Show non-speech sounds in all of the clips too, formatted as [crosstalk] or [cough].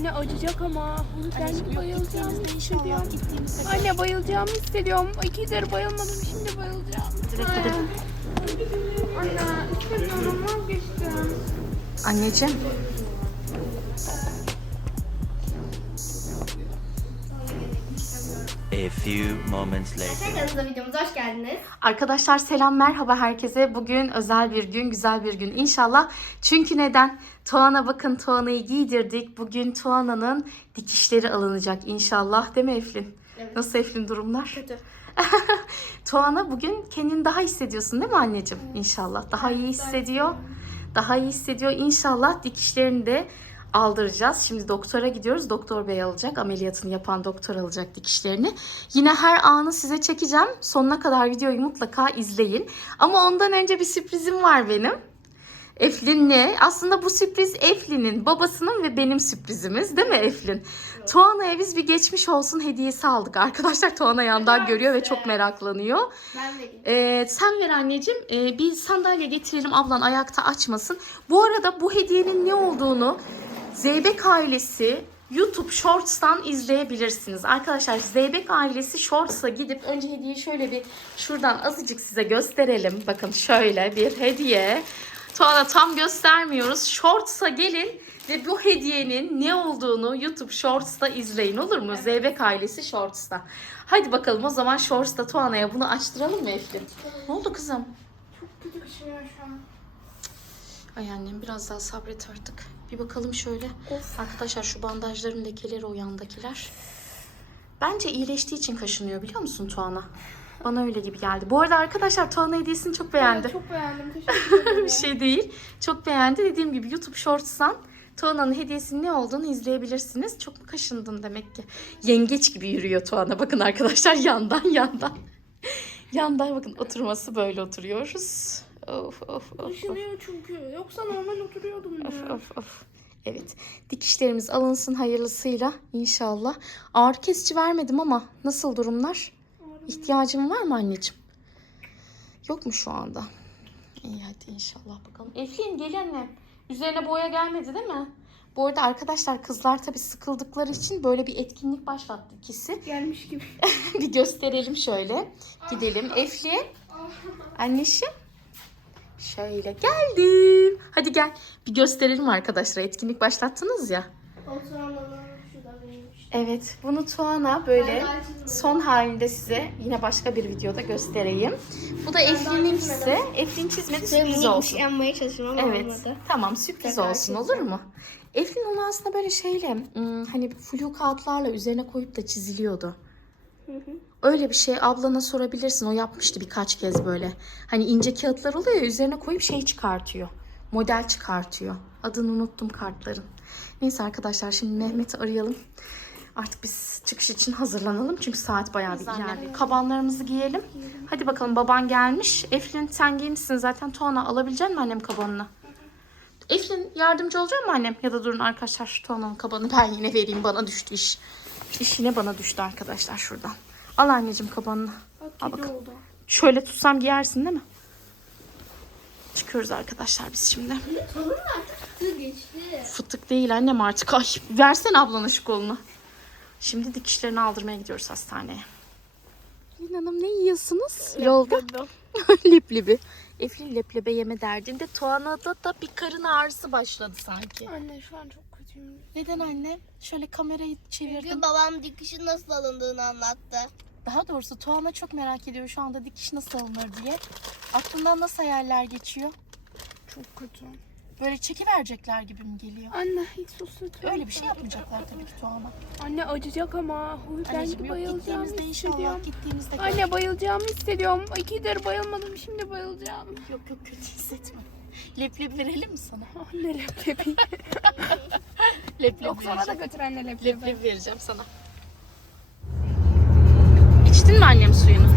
Anne acıyacak ama. Ben bayılacağım hissediyorum. Anne bayılacağımı hissediyorum. İkidir bayılmadım şimdi bayılacağım. Anne istemiyorum vazgeçtim. Anneciğim. A few moments later. Kanalımıza videomuza hoş geldiniz. Arkadaşlar selam merhaba herkese. Bugün özel bir gün, güzel bir gün inşallah. Çünkü neden? Tuana bakın Tuana'yı giydirdik. Bugün Tuana'nın dikişleri alınacak inşallah. Değil mi Eflin? Evet. Nasıl Eflin durumlar? Kötü. [laughs] Tuana bugün kendini daha hissediyorsun değil mi anneciğim? İnşallah. Daha iyi hissediyor. Daha iyi hissediyor. İnşallah dikişlerini de aldıracağız. Şimdi doktora gidiyoruz. Doktor bey alacak. Ameliyatını yapan doktor alacak dikişlerini. Yine her anı size çekeceğim. Sonuna kadar videoyu mutlaka izleyin. Ama ondan önce bir sürprizim var benim. Eflin'le. Aslında bu sürpriz Eflin'in, babasının ve benim sürprizimiz değil mi Eflin? Tuana'ya biz bir geçmiş olsun hediyesi aldık. Arkadaşlar Tuana yandan görüyor ve çok meraklanıyor. Ben vereyim. Ee, sen ver anneciğim. Ee, bir sandalye getirelim ablan ayakta açmasın. Bu arada bu hediyenin ne olduğunu Zeybek ailesi YouTube Shorts'tan izleyebilirsiniz. Arkadaşlar Zeybek ailesi Shorts'a gidip önce hediyeyi şöyle bir şuradan azıcık size gösterelim. Bakın şöyle bir hediye. Tuana tam göstermiyoruz. Shorts'a gelin ve bu hediyenin ne olduğunu YouTube Shorts'ta izleyin olur mu? Zeybek ailesi Shorts'ta. Hadi bakalım o zaman Shorts'ta Tuana'ya bunu açtıralım mı Eflin? Ne oldu kızım? Kötü kaşınıyor şu an. Ay annem biraz daha sabret artık. Bir bakalım şöyle. Of. Arkadaşlar şu bandajların lekeleri o yandakiler. Bence iyileştiği için kaşınıyor biliyor musun Tuana? Bana öyle gibi geldi. Bu arada arkadaşlar Tuana hediyesini çok beğendi. Evet, çok beğendim. [laughs] Teşekkür ederim. bir şey değil. Çok beğendi. Dediğim gibi YouTube Shorts'tan Tuana'nın hediyesinin ne olduğunu izleyebilirsiniz. Çok mu kaşındın demek ki? Yengeç gibi yürüyor Tuana. Bakın arkadaşlar [laughs] yandan yandan. yandan bakın oturması böyle oturuyoruz. Of of of. of. Kaşınıyor çünkü. Yoksa normal oturuyordum Of ya. of of. Evet. Dikişlerimiz alınsın hayırlısıyla inşallah. Ağrı kesici vermedim ama nasıl durumlar? İhtiyacın var mı anneciğim? Yok mu şu anda? İyi hadi inşallah bakalım. Eflin gel annem. Üzerine boya gelmedi değil mi? Bu arada arkadaşlar kızlar tabii sıkıldıkları için böyle bir etkinlik başlattı ikisi. [laughs] Gelmiş gibi. bir gösterelim şöyle. Gidelim. Eflin. Anneciğim. Şöyle geldim. Hadi gel. Bir gösterelim arkadaşlar. Etkinlik başlattınız ya. Evet. Bunu Tuana böyle son halinde size yine başka bir videoda göstereyim. Bu da Eflin'imsi. Eflin çizmedi sürpriz olsun. yanmaya çalışıyorum ama Evet. olmadı. Tamam sürpriz Tekrar olsun olur mu? Eflin onu aslında böyle şeyle hmm, hani flu kağıtlarla üzerine koyup da çiziliyordu. Öyle bir şey ablana sorabilirsin. O yapmıştı birkaç kez böyle. Hani ince kağıtlar oluyor ya üzerine koyup şey çıkartıyor. Model çıkartıyor. Adını unuttum kartların. Neyse arkadaşlar şimdi Mehmet'i arayalım. Artık biz çıkış için hazırlanalım. Çünkü saat bayağı bir ilerliyor. Kabanlarımızı giyelim. Hadi bakalım baban gelmiş. Eflin sen giymişsin zaten. Tuana alabilecek misin annem kabanını? Eflin yardımcı olacak mı annem? Ya da durun arkadaşlar Tuana'nın kabanını ben yine vereyim. Bana düştü iş. İş yine bana düştü arkadaşlar şuradan. Al anneciğim kabanını. Bak Al bakalım. oldu. Şöyle tutsam giyersin değil mi? Çıkıyoruz arkadaşlar biz şimdi. Fıtık değil annem artık. Ay versene ablana şu kolunu. Şimdi dikişlerini aldırmaya gidiyoruz hastaneye. Gelin hanım ne yiyorsunuz yolda? Leblebi. [laughs] Eflin leblebi yeme derdinde Tuana'da da bir karın ağrısı başladı sanki. Anne şu an çok kötüyüm. Neden anne? Şöyle kamerayı çevirdim. Çünkü babam dikişin nasıl alındığını anlattı. Daha doğrusu Tuana çok merak ediyor şu anda dikiş nasıl alınır diye. Aklından nasıl hayaller geçiyor? Çok kötü. Böyle çekiverecekler gibi mi geliyor? Anne hiç sus lütfen. Öyle bir şey yapmayacaklar tabii ki Tuana. Anne acıyacak ama. Uy, Ben Anneciğim yok bayılacağımı gittiğimizde hissediyorum. inşallah gittiğimizde gör. Anne bayılacağımı hissediyorum. İkidir bayılmadım şimdi bayılacağım. Yok yok kötü hissetme. Leblebi verelim mi sana? Anne leblebi. [laughs] Leblebi Yok sana da götür anne leblebi. Leblebi vereceğim sana. İçtin mi annem suyunu?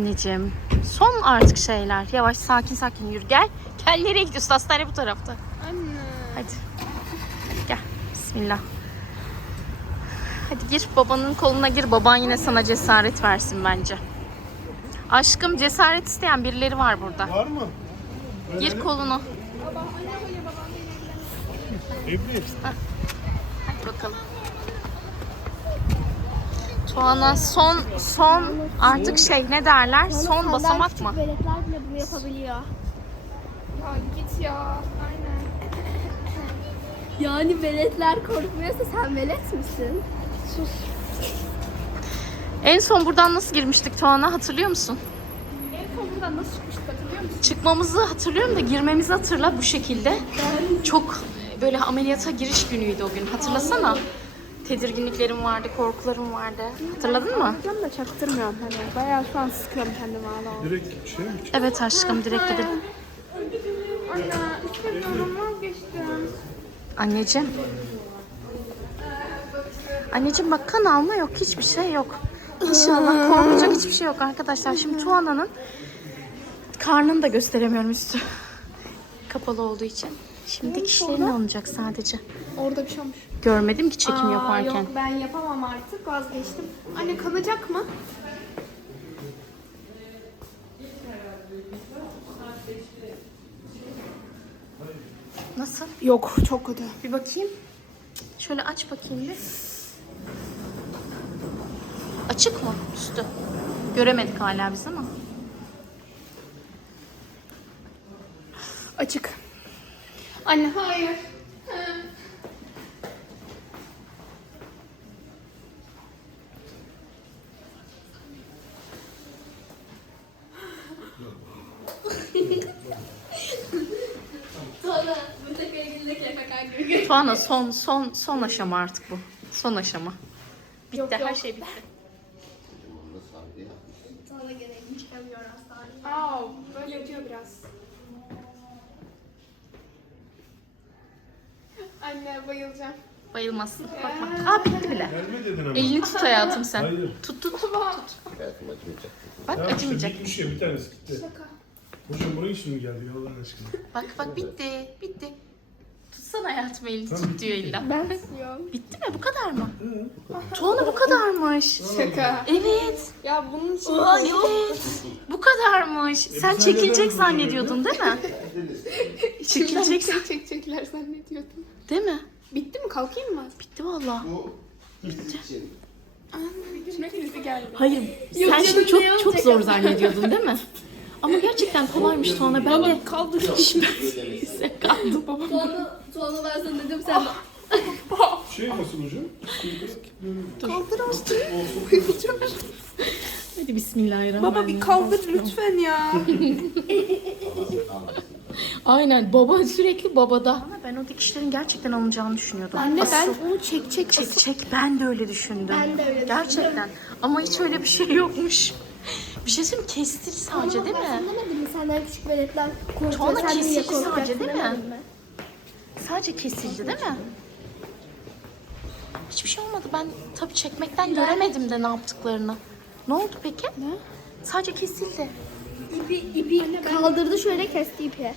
Anneciğim son artık şeyler. Yavaş sakin sakin yürü gel. Gel nereye gidiyorsun? Hastane bu tarafta. Anne. Hadi. Gel. Bismillah. Hadi gir babanın koluna gir. Baban yine sana cesaret versin bence. Aşkım cesaret isteyen birileri var burada. Var mı? Gir kolunu. Evli. Hadi bakalım. Tuana son son artık şey ne derler? Son basamak mı? Veletler bile bunu yapabiliyor. Ya git ya. Aynen. Yani veletler korkmuyorsa sen velet misin? Sus. En son buradan nasıl girmiştik Tuana hatırlıyor musun? En son buradan nasıl çıkmıştık hatırlıyor musun? Çıkmamızı hatırlıyorum da girmemizi hatırla bu şekilde. Çok böyle ameliyata giriş günüydü o gün. Hatırlasana. Tedirginliklerim vardı, korkularım vardı. Hatırladın mı? Ben de çaktırmıyorum hani. Bayağı şu an sıkıyorum kendimi hala. Direkt şey mi? Evet aşkım direkt gidelim. Anne istemiyorum vazgeçtim. Anneciğim. Anneciğim bak kan alma yok. Hiçbir şey yok. İnşallah korkacak hiçbir şey yok arkadaşlar. Şimdi Tuana'nın karnını da gösteremiyorum üstü. Kapalı olduğu için. Şimdi dikişlerini alınacak sadece. Orada bir şey olmuş. Görmedim ki çekim Aa, yaparken. Yok ben yapamam artık vazgeçtim. Anne kanacak mı? Nasıl? Yok çok kötü. Bir bakayım. Şöyle aç bakayım bir. Açık mı üstü? Göremedik hala biz ama. Açık. Anne hayır. Tuana son son son aşama artık bu. Son aşama. Bitti her şey bitti. Sonra gene çıkamıyor hastaneye. Aa, böyle yatıyor biraz. Anne bayılacağım. Bayılmasın. Bak bak. Aa bitti bile. Gelme dedin ama. Elini tut hayatım sen. Hayır. Tut tut. tut. Bak Ya işte acımayacak. bitmiş ya bir tanesi gitti. Şaka. Hocam buraya mi geldi Allah aşkına? Bak bak bitti. Bitti. Tutsana hayatım elini tut diyor illa. Ben istiyorum. Bitti mi? Bu kadar mı? Tuana bu kadarmış. Şaka. Evet. Ya bunun için Evet. Bu kadarmış. Sen biz çekilecek zannediyordun değil mi? çekilecek Çekilecek çekecekler zannediyordum. değil mi? Bitti mi? Kalkayım mı? Bitti valla. Bitirmek izi geldi. Hayır. sen şimdi çok çok zor zannediyordun değil mi? [laughs] Ama gerçekten kolaymış Tuana. Ben de Kaldır. sen [laughs] kaldım baba. Sonra, sonra ben sana dedim sen de Şey nasıl hocam? Kaldır artık. [laughs] Hadi bismillahirrahmanirrahim. Baba bir kaldır lütfen ya. [laughs] Aynen baba sürekli babada. Ama ben o dikişlerin gerçekten alınacağını düşünüyordum. Anne ben onu çek çek Çek çek ben de öyle düşündüm. Ben de öyle Gerçekten. Ama hiç öyle bir şey yokmuş. Bir şey söyleyeyim kestir sadece değil mi? demedim mi senden küçük veletler korkuyor. Tuana sen niye sadece, değil mi? demedim mi? Sadece kesildi değil mi? Hiçbir şey olmadı. Ben tabii çekmekten göremedim de ne yaptıklarını. Ne oldu peki? Ne? Sadece kesildi. İpi, ipi kaldırdı şöyle kesti ipi.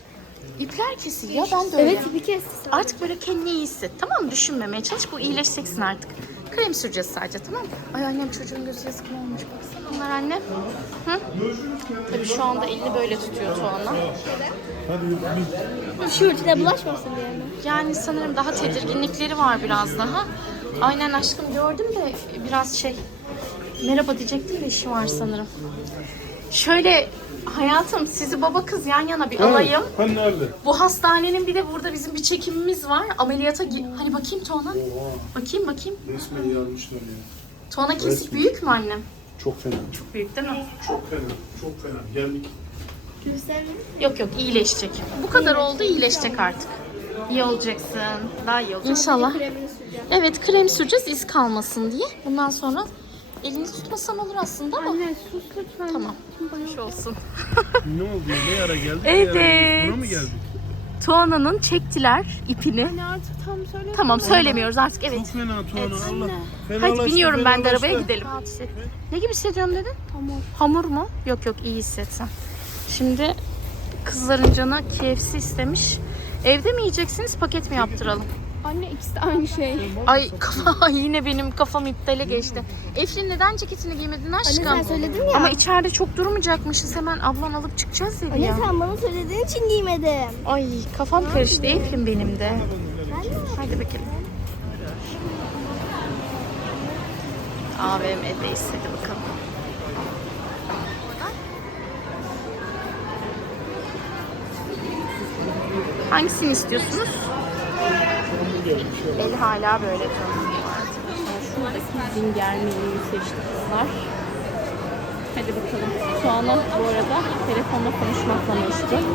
İpler kesildi ya ben de öyle. Evet ipi kesti. Artık böyle kendini iyi hisset tamam mı? Düşünmemeye çalış. Bu iyileşeceksin artık. Krem süreceğiz sadece tamam mı? Ay annem çocuğun gözü yazık ne olmuş baksana. Onlar anne. Hı? Tabii şu anda elini böyle tutuyor yürü. Şu ultide bulaşmasın diye mi? Yani sanırım daha tedirginlikleri var biraz daha. Aynen aşkım gördüm de biraz şey. Merhaba diyecektim de işi var sanırım. Şöyle hayatım sizi baba kız yan yana bir alayım. Hani nerede? Bu hastanenin bir de burada bizim bir çekimimiz var. Ameliyata gi- hani bakayım Tuana. Oha. Bakayım bakayım. Resmen yarmışlar ya. Tuana kesik büyük mü annem? Çok fena. Çok büyük değil mi? Çok fena. Çok fena. Geldik. Yok yok iyileşecek. Bu kadar oldu iyileşecek artık. İyi olacaksın. Daha iyi olacaksın. İnşallah. Kremini süreceğim. Evet krem süreceğiz iz kalmasın diye. Bundan sonra elini tutmasan olur aslında ama. Anne sus lütfen. Tamam. Hoş olsun. Ne oldu? Ne ara geldik? Evet. Ne ara? Buna mı geldik? Tuana'nın çektiler ipini. Anne artık tam söyle. Tamam söylemiyoruz artık evet. Çok fena Tuana Allah. Hadi Fenalaştı, biniyorum ben de arabaya gidelim. Ne gibi hissediyorum dedin? Hamur. Hamur mu? Yok yok iyi hissetsen. Şimdi kızların canı KFC istemiş. Evde mi yiyeceksiniz paket mi yaptıralım? Anne ikisi de aynı şey. Ay kafa [laughs] yine benim kafam iptale geçti. Eflin neden ceketini giymedin aşkım? Anne sen söyledin ya. Ama içeride çok durmayacakmışız hemen ablan alıp çıkacağız dedi Anne ya. sen bana söylediğin için giymedim. Ay kafam karıştı Eflin benim de. Hadi bakalım. AVM'deyiz hadi bakalım. Hangisini istiyorsunuz? El hala böyle canım. Şuradaki zinger menüyü seçti kızlar. Hadi bakalım. Tuana bu arada telefonla konuşmakla meşgul.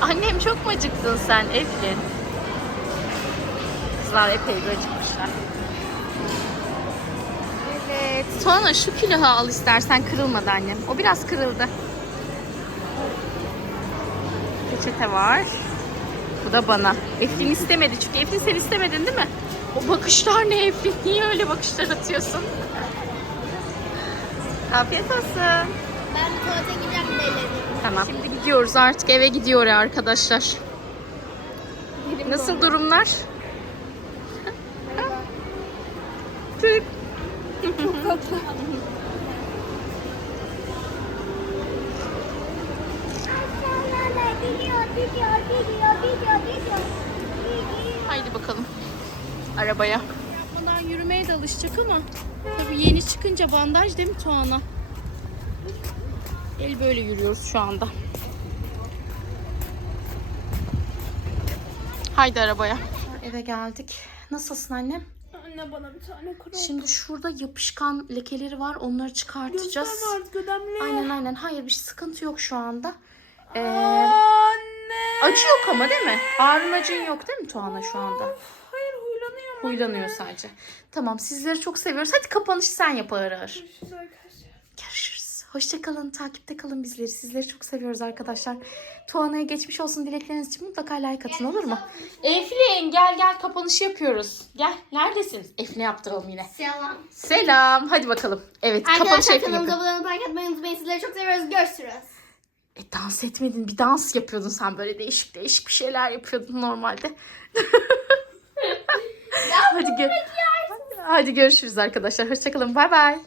Annem çok mu acıktın sen Eflin? Kızlar epey bir acıkmışlar. Evet. Sonra şu külahı al istersen kırılmadı annem. O biraz kırıldı. Peçete var. Bu da bana. Eflin istemedi çünkü. Eflin sen istemedin değil mi? O bakışlar ne Eflin? Niye öyle bakışlar atıyorsun? Afiyet olsun. Ben de tuvalete gideceğim de ellerim. Tamam. Şimdi gidiyoruz artık eve gidiyor ya arkadaşlar. Nasıl durumlar? Türk. Haydi bakalım arabaya. Yapmadan yürümeye de alışacak ama tabii yeni çıkınca bandaj değil mi Tuana? El böyle yürüyoruz şu anda. Haydi arabaya. Eve geldik. Nasılsın annem? Anne bana bir tane kuru. Şimdi şurada yapışkan lekeleri var. Onları çıkartacağız. Gösterme artık ödemli. Aynen aynen. Hayır bir sıkıntı yok şu anda. Ee, Anne. acı yok ama değil mi? Ağrın acın yok değil mi Tuana şu anda? Hayır huylanıyorum. Huylanıyor sadece. Tamam sizleri çok seviyoruz. Hadi kapanışı sen yap ağır ağır. Görüşürüz arkadaşlar. Hoşçakalın. Takipte kalın bizleri. Sizleri çok seviyoruz arkadaşlar. Tuana'ya geçmiş olsun dilekleriniz için mutlaka like atın olur mu? Eflin gel gel kapanışı yapıyoruz. Gel. Neredesin? Eflin'e yaptıralım yine. Selam. Selam. Hadi bakalım. Evet kapanış Arkadaşlar Eflin kanalımıza yapıyor. abone olmayı, unutmayın. Sizleri çok seviyoruz. Görüşürüz. E dans etmedin. Bir dans yapıyordun sen böyle değişik değişik bir şeyler yapıyordun normalde. [laughs] Hadi gö- Hadi görüşürüz arkadaşlar. Hoşçakalın. Bay bay.